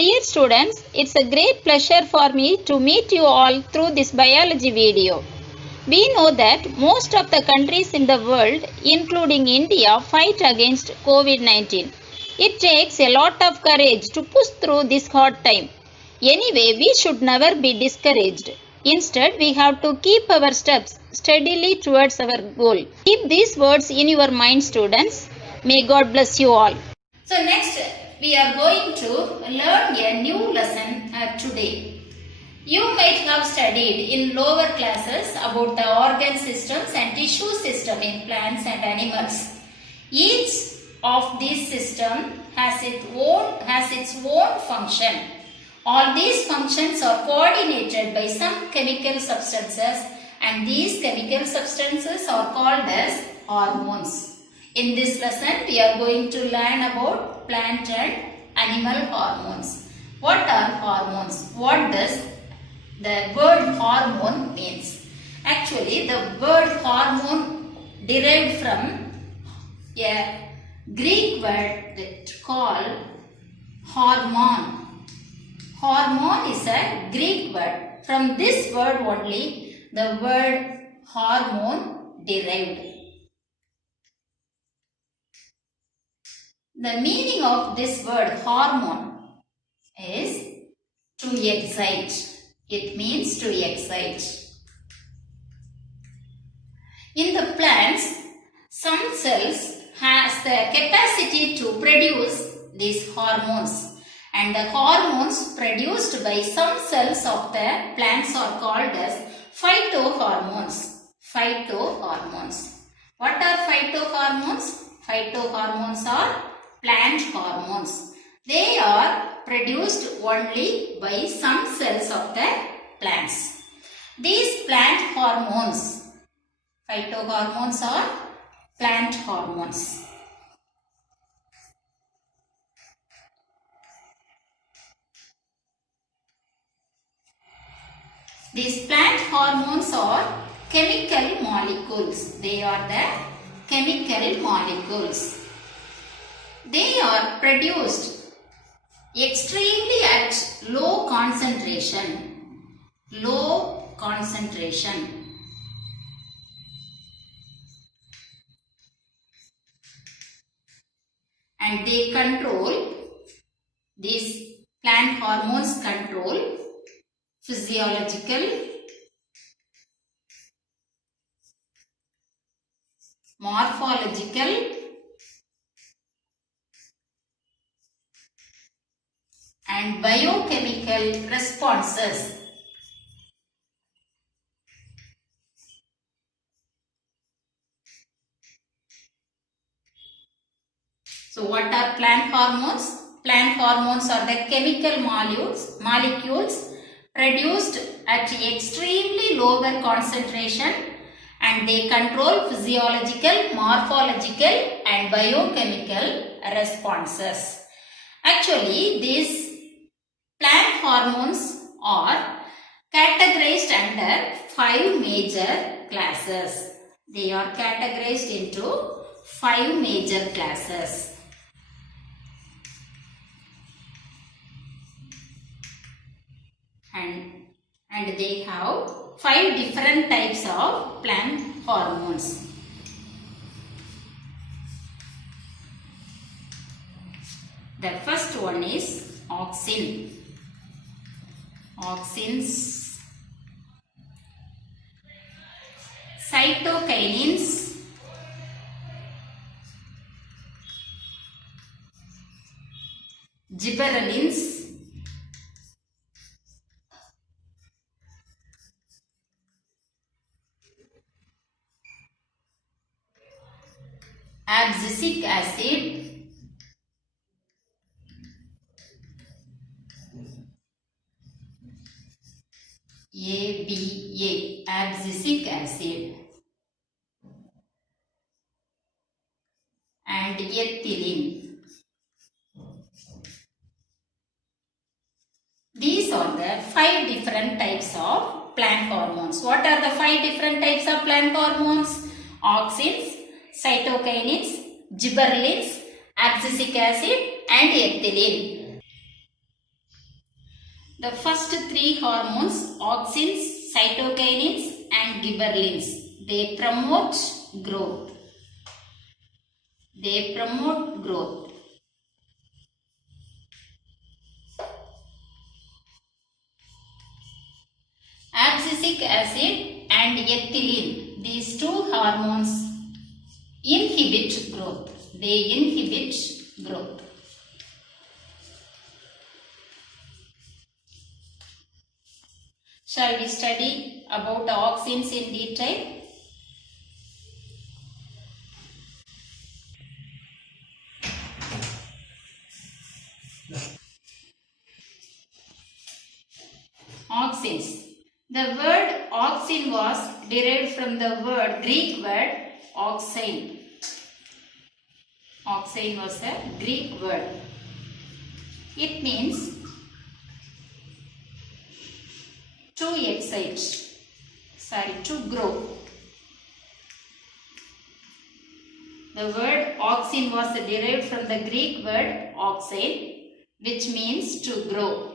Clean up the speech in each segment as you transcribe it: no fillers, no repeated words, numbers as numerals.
Dear students, it's a great pleasure for me to meet you all through this biology video. We know that most of the countries in the world, including India, fight against COVID-19. It takes a lot of courage to push through this hard time. Anyway, we should never be discouraged. Instead, we have to keep our steps steadily towards our goal. Keep these words in your mind, students. May God bless you all. So next, we are going to learn a new lesson today. You might have studied in lower classes about the organ systems and tissue system in plants and animals. Each of these systems has its own function. All these functions are coordinated by some chemical substances, and these chemical substances are called as hormones. In this lesson, we are going to learn about plant and animal hormones. What are hormones? What does the word hormone means? Actually, the word hormone derived from a Greek word that called hormone. Hormone is a Greek word. From this word only, the word hormone derived. The meaning of this word hormone is to excite. It means to excite. In the plants, some cells has the capacity to produce these hormones, and the hormones produced by some cells of the plants are called as phytohormones. Phytohormones. What are phytohormones? Phytohormones are plant hormones. They are produced only by some cells of the plants. These plant hormones, phytohormones, are plant hormones. These plant hormones are chemical molecules. They are the chemical molecules. They are produced extremely at low concentration. Low concentration. And they control, these plant hormones control physiological, morphological, and biochemical responses. So what are plant hormones? Plant hormones are the chemical molecules produced at extremely lower concentration, and they control physiological, morphological and biochemical responses. Actually, these plant hormones are categorized under 5 major classes. They are categorized into 5 major classes. And they have 5 different types of plant hormones. The first one is auxin. Auxins, cytokinins, gibberellins, abscisic acid, ABA, abscisic acid, and ethylene. These are the 5 different types of plant hormones. What are the 5 different types of plant hormones? Auxins, cytokinins, gibberellins, abscisic acid and ethylene. The first three hormones, auxins, cytokinins and gibberellins, they promote growth. They promote growth. Abscisic acid and ethylene, these two hormones inhibit growth. They inhibit growth. Shall we study about the auxins in detail? Auxins. The word auxin was derived from the Greek word auxein. Auxein was a Greek word. It means to excite, to grow. The word auxin was derived from the Greek word auxein, which means to grow.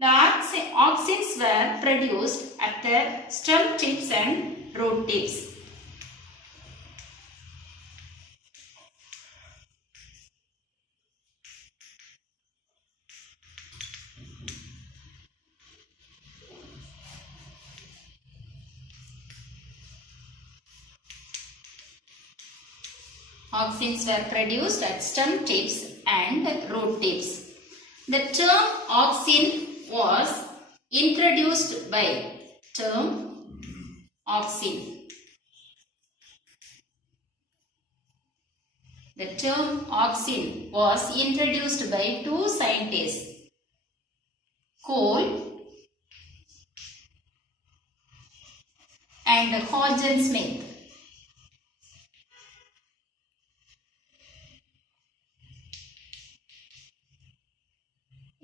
The auxins were produced at the stem tips and root tips. Auxins were produced at stem tips and root tips. The term auxin was introduced by auxin. The term auxin was introduced by two scientists, Cole and Hodgson Smith.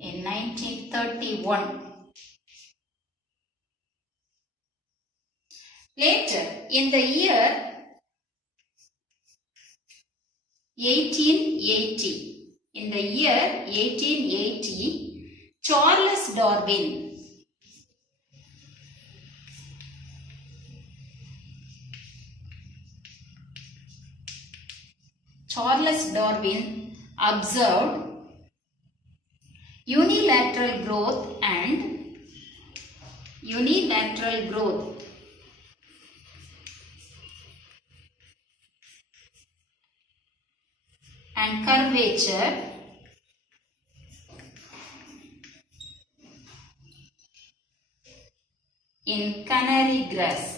In 1931. Later, in the year 1880, Charles Darwin observed unilateral growth and curvature in canary grass.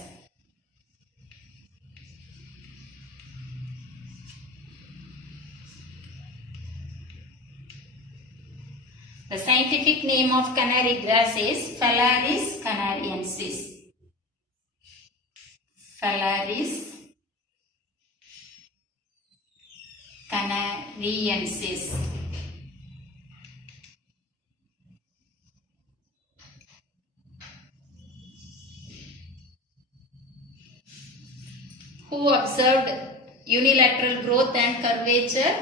The scientific name of canary grass is Phalaris canariensis. Phalaris canariensis. Who observed unilateral growth and curvature?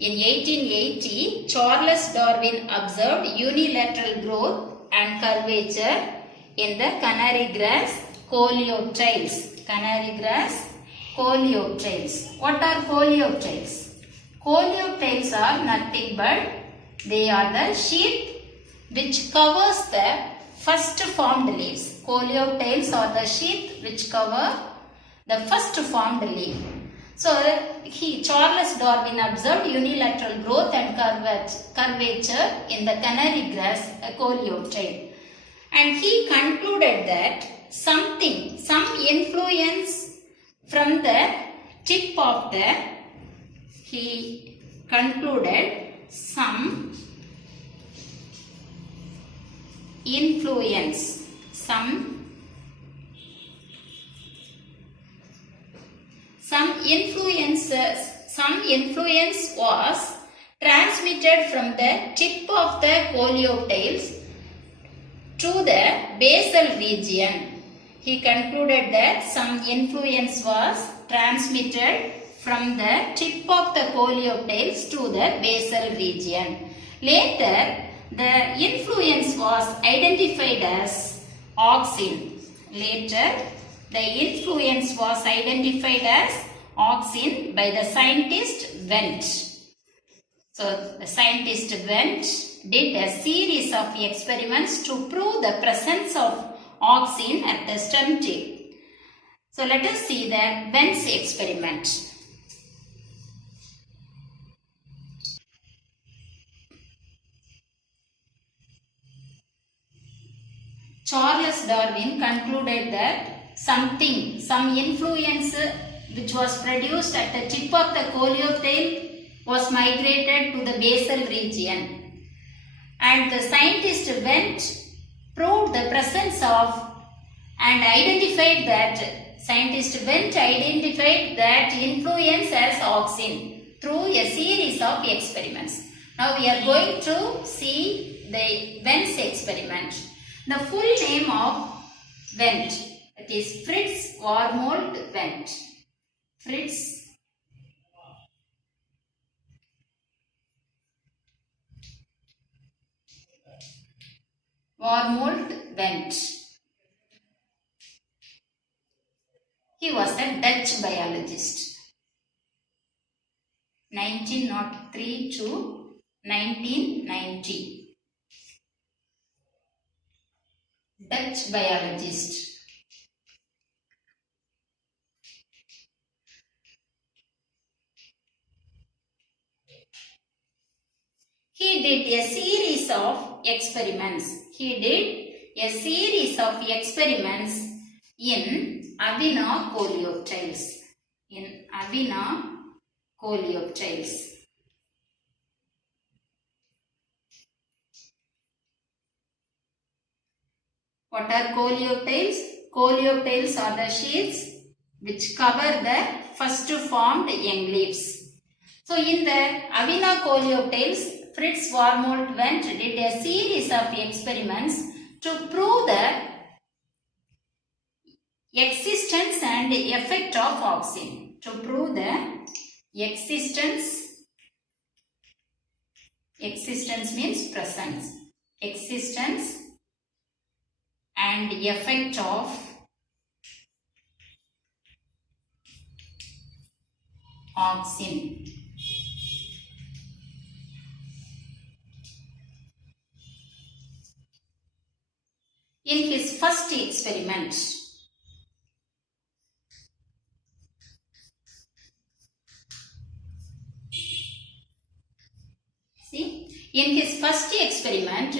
In 1880, Charles Darwin observed unilateral growth and curvature in the canary grass coleoptiles. Canary grass coleoptiles. What are coleoptiles? Coleoptiles are nothing but they are the sheath which covers the first formed leaves. Coleoptiles are the sheath which cover the first formed leaf. So, Charles Darwin observed unilateral growth and curvature in the canary grass coleoptile. And he concluded that some influence from the tip of the, he concluded some influence was transmitted from the tip of the coleoptiles to the basal region. He concluded that some influence was transmitted from the tip of the coleoptiles to the basal region. Later, the influence was identified as auxin. Later, the influence was identified as auxin by the scientist Wendt. So, the scientist Wendt did a series of experiments to prove the presence of auxin at the stem tip. So, let us see the Wendt's experiment. Charles Darwin concluded that some influence which was produced at the tip of the coleoptile was migrated to the basal region. And the scientist Wendt proved the presence of and identified that influence as auxin through a series of experiments. Now we are going to see the Wendt's experiment. The full name of Wendt, it is Fritz Warmolt Wendt. Fritz Warmolt Wendt. He was a Dutch biologist. 1903 to 1990. Dutch biologist. He did a series of experiments. In Avena coleoptiles. What are coleoptiles? Coleoptiles are the sheaths which cover the first formed young leaves. So, in the Avena coleoptiles, Fritz Warmolt Wendt did a series of experiments to prove the existence and effect of auxin. To prove the existence means presence. Existence and effect of auxin. In his first experiment,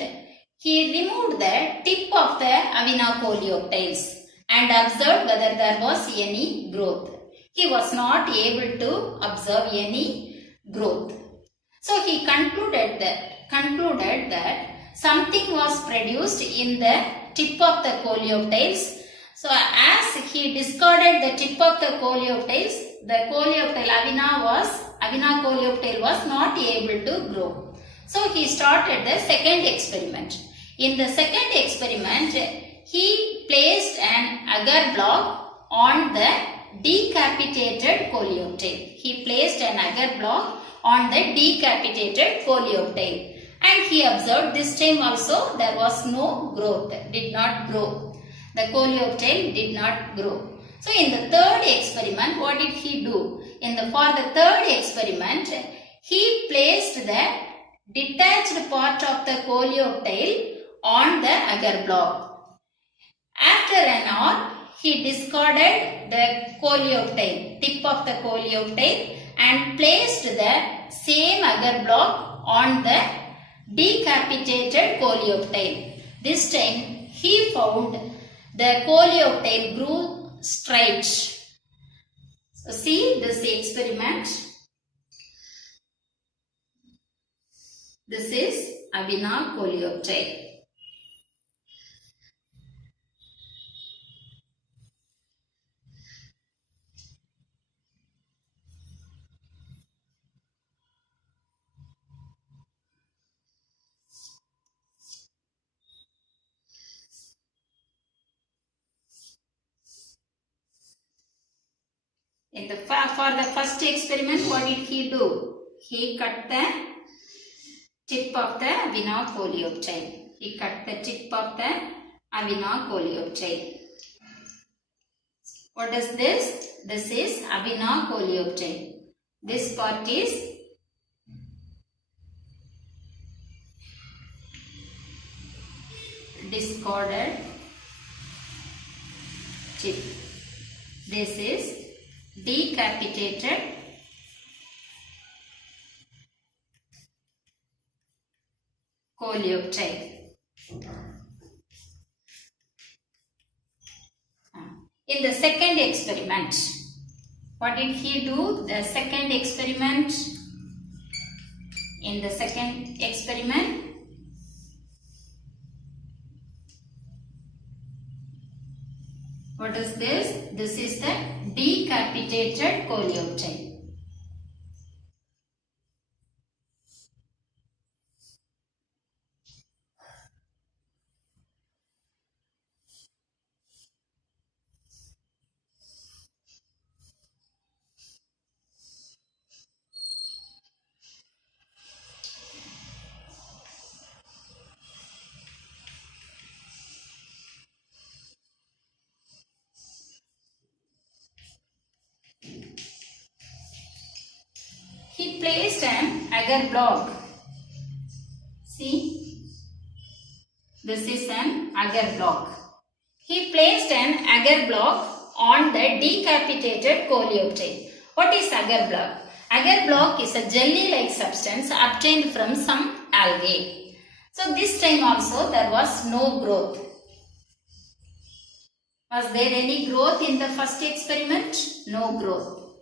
he removed the tip of the Avena coleoptiles and observed whether there was any growth. He was not able to observe any growth. So he concluded that something was produced in the tip of the coleoptiles. So as he discarded the tip of the coleoptiles, the coleoptile Avena coleoptile was not able to grow. So he started the second experiment. In the second experiment, he placed an agar block on the decapitated coleoptile. And he observed this time also there was no growth, did not grow. The coleoptile did not grow. So in the third experiment, what did he do? For the third experiment, he placed the detached part of the coleoptile on the agar block. After an hour, he discarded the coleoptile, tip of the coleoptile, and placed the same agar block on the decapitated coleoptile. This time, he found the coleoptile grew straight. So, see this experiment. This is Avena coleoptile. For the first experiment, what did he do? He cut the tip of the Avena coleoptile. He cut the tip of the Avena coleoptile. What is this? This is Avena coleoptile. This part is discorded tip. This is decapitated coleoptile. In the second experiment, what did he do? The second experiment. In the second experiment, what is this? This is the decapitated coleoptile. He placed an agar block. See, this is an agar block. He placed an agar block on the decapitated coleoptile. What is agar block? Agar block is a jelly-like substance obtained from some algae. So this time also there was no growth. Was there any growth in the first experiment? No growth.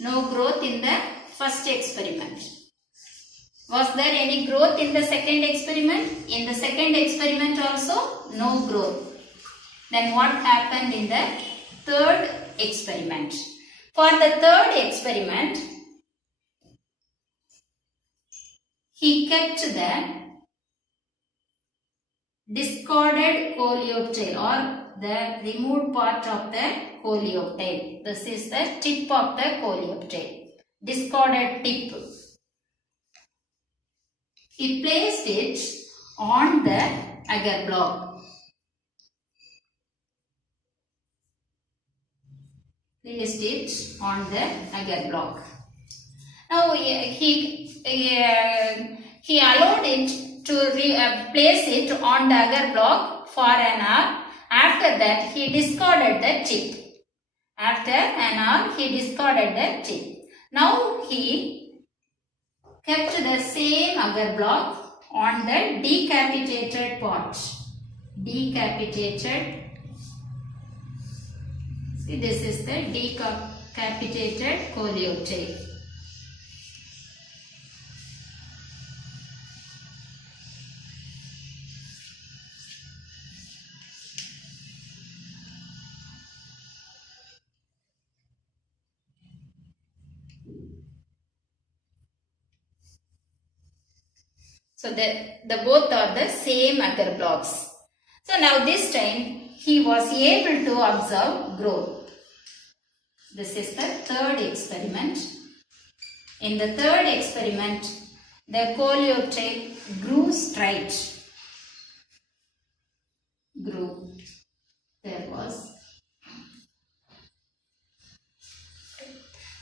No growth in the first experiment. Was there any growth in the second experiment? In the second experiment also no growth. Then what happened in the third experiment? For the third experiment, he kept the discarded coleoptile or the removed part of the coleoptile. This is the tip of the coleoptile. Discarded tip. He placed it on the agar block. Placed it on the agar block. Now he allowed it to place it on the agar block for an hour. After that, he discarded the tip. After an hour, he discarded the tip. Now he kept the same agar block on the decapitated part. Decapitated. See, this is the decapitated coleoptile. So the both are the same agar blocks. So now this time he was able to observe growth. This is the third experiment. In the third experiment, the coleoptile grew straight. Grew. There was.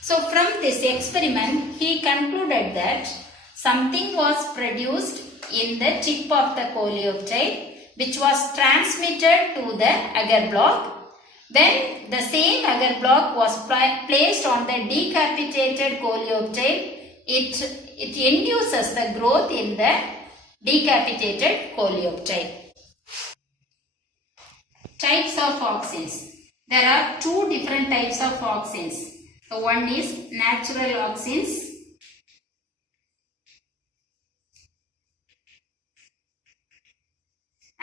So from this experiment, he concluded that something was produced in the tip of the coleoptile which was transmitted to the agar block. When the same agar block was placed on the decapitated coleoptile, it induces the growth in the decapitated coleoptile. Types of auxins. There are two different types of auxins. So one is natural auxins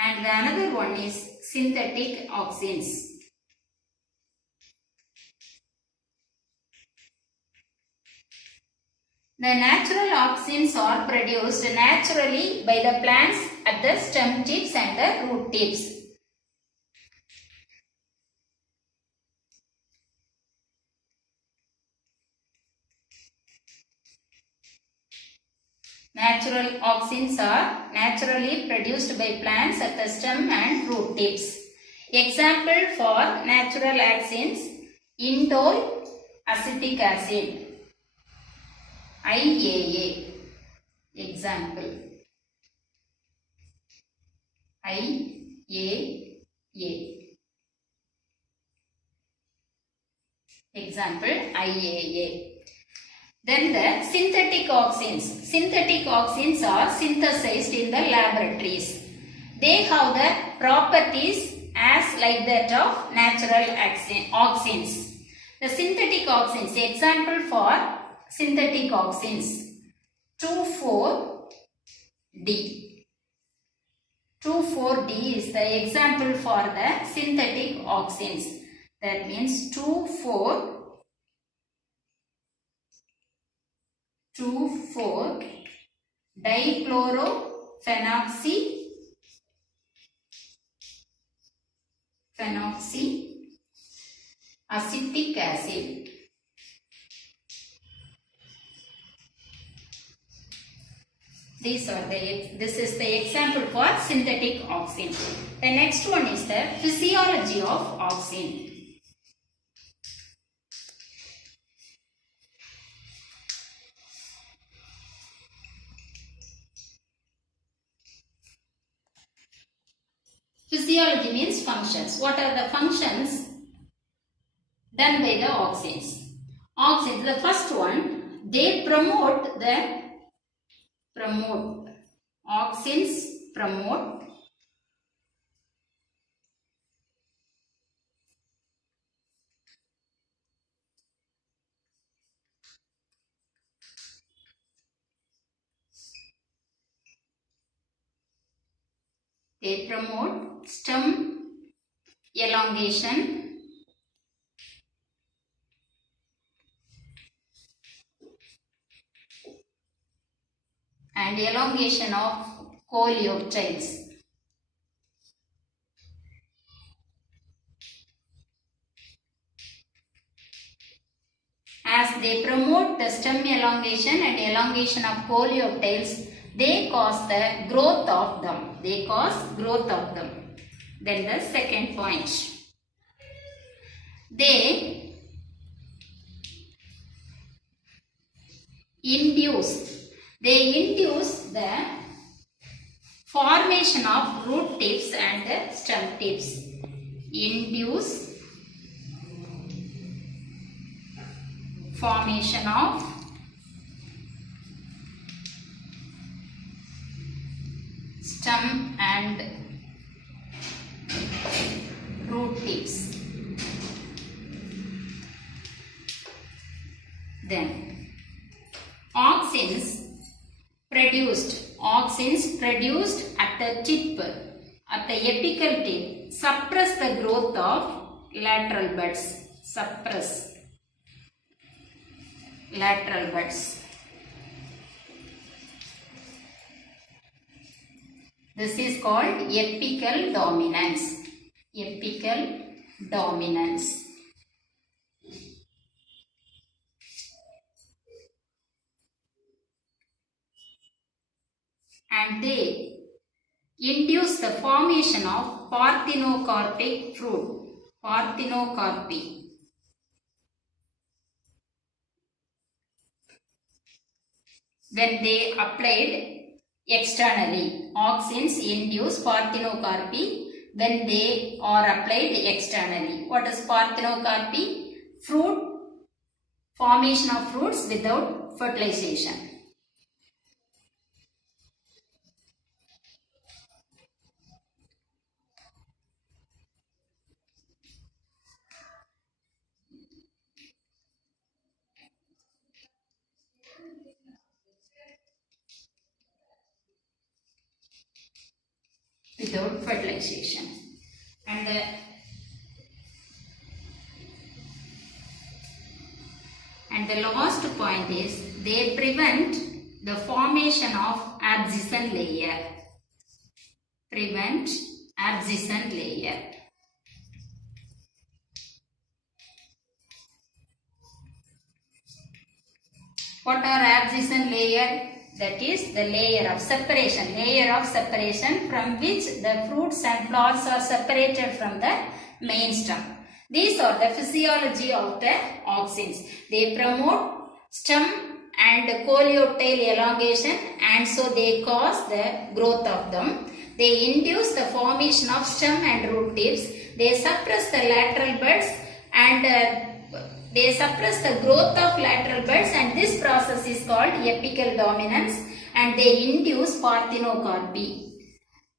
and the another one is synthetic auxins. The natural auxins are produced naturally by the plants at the stem tips and the root tips. Natural auxins are naturally produced by plants at the stem and root tips. Example for natural auxins: indole acetic acid, IAA. Example, IAA. Example, IAA. Then the synthetic auxins. Synthetic auxins are synthesized in the laboratories. They have the properties as like that of natural auxins. The synthetic auxins, example for synthetic auxins: 2,4-D. 2,4-D is the example for the synthetic auxins. That means 2,4-dichlorophenoxyacetic acid. This is the example for synthetic auxin. The next one is the physiology of auxin. Physiology means functions. What are the functions done by the auxins? Auxins, the first one, they auxins promote stem elongation and elongation of coleoptiles. As they promote the stem elongation and elongation of coleoptiles, they cause the growth of them. Then the second point, they induce the formation of root tips and stem tips. Induce formation of stem and root tips. Then auxins produced at the tip, at the apical tip, suppress the growth of lateral buds. This is called apical dominance. And they induce the formation of parthenocarpic fruit. When they applied externally, auxins induce parthenocarpy when they are applied externally. What is parthenocarpy? Formation of fruits without fertilization. And the last point is they prevent the formation of abscission layer. What are abscission layer? That is the layer of separation from which the fruits and flowers are separated from the main stem. These are the physiology of the auxins. They promote stem and coleotail elongation, and so they cause the growth of them. They induce the formation of stem and root tips. They suppress the lateral buds and they suppress the growth of lateral buds, and this process is called apical dominance, and they induce parthenocarpy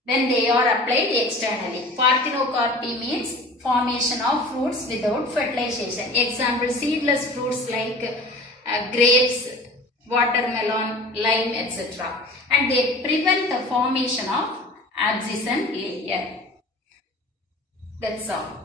when they are applied externally. Parthenocarpy means formation of fruits without fertilization. Example, seedless fruits like grapes, watermelon, lime, etc. And they prevent the formation of abscissant layer. That's all.